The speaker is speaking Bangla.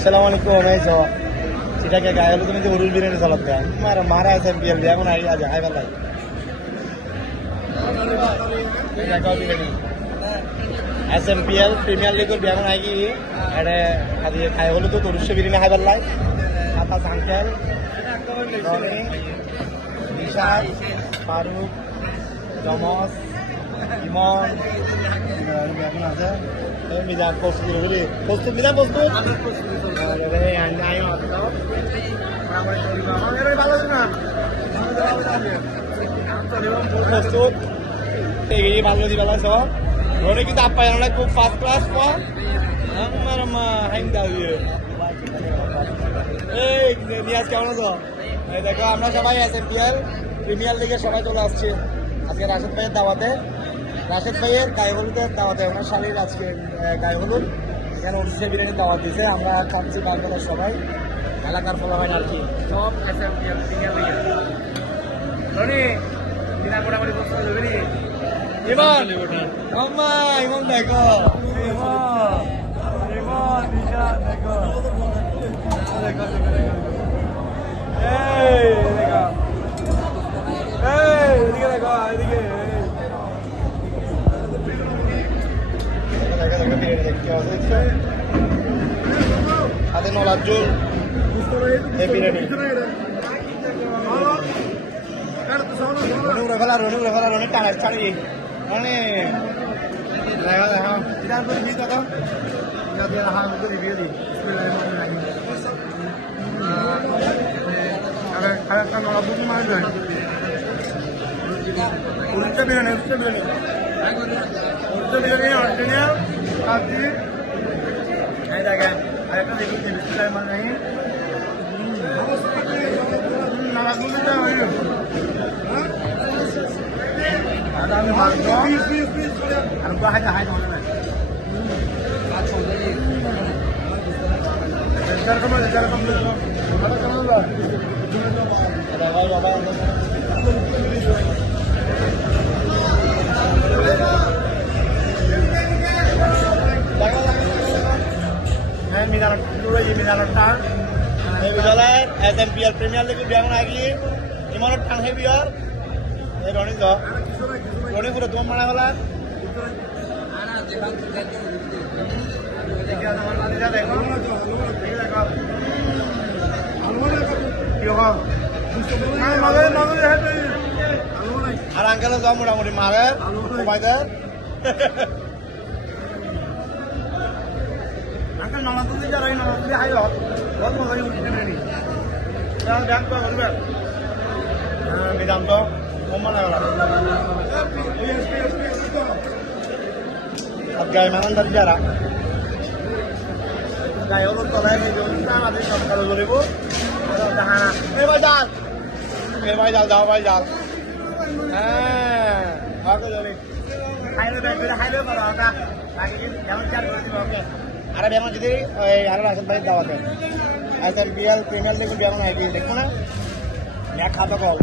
Assalamualaikum aja. Kita kayak gaya lu tuh nanti urus birin salat kan. Marah SMPL dia pun aja hai balai. Kita kau birin. SMPL Premier League dia pun lagi. Ada hadi kayak lu tuh urus birin hai balai. Kata Sangkel, Roni, Nishad, Faruk, Thomas, Imon, dia pun ada. Mizan post dulu beli. Post Mizan post tuh. Ada yang naik atau? Orang balas na. Post tuh. Ini balas di balas so. Orang kita apa yang lagi fast class kok? Amar mah hingga dia. Niaz কেমন আছো? এই দেখো আমরা সবাই এসএমপিএল প্রিমিয়ার লিগের সবাই চলে আসছি আজকে রাশেদ ভাইয়ের দাওয়াতে। রাশেদ ভাইয়ের গায়ে হলুদের দাওয়াতে ওনার শালীর আজকে গায়ে হলুদ এখানে উড়িষ্যা বিরিয়ানির দাওয়াত দিয়েছে। আমরা খাচ্ছি বাংলার সবাই এলাকার ফলাফল আর কি সব এসএমপিএল প্রিমিয়ার লিগের। রনি দিনা মোটামুটি বসতে হবে নি ইমন আম্মা ইমন দেখো ইমন দিশা দেখো দেখো হাতে নলার জোর বিরিয়ানি রনুরে ফেলা রনি টানার ছাড়ি মানে উড়িষ্যা বিরিয়ানি অরিজিনাল কাজী এই দেখেন আরেকটা দেখি বিস্কুটের মানে নাই আমি মাংস আর হাই হাই SMPL Premier League biang lagi gimana tang heavier Roni tuh Roni udah tua mana holan আর আঙ্কেল যাও মোটামুটি মারে সবাইদের আঙ্কেল নানা তো যারাই না হাই হত বহুত মজাই উঠছে নি ব্যাংক তো বলবে নিজাম তো কমান লাগা আর গায়ে মানান দাঁড়িয়ে যারা গায়ে হলো তলায় নিজনটা আমাদের সরকার বলিব ভাই জাল যাও ভাই জাল হ্যাঁ খাইলে খাইলে বলো ওটা বাকি যেমন চাল করে দিব ওকে আরে বেমন যদি ওই আরো রাশেদ ভাই দাওয়াতে SMPL প্রিমিয়ার লিগ বেমন আইবি দেখো না এক খাতা কল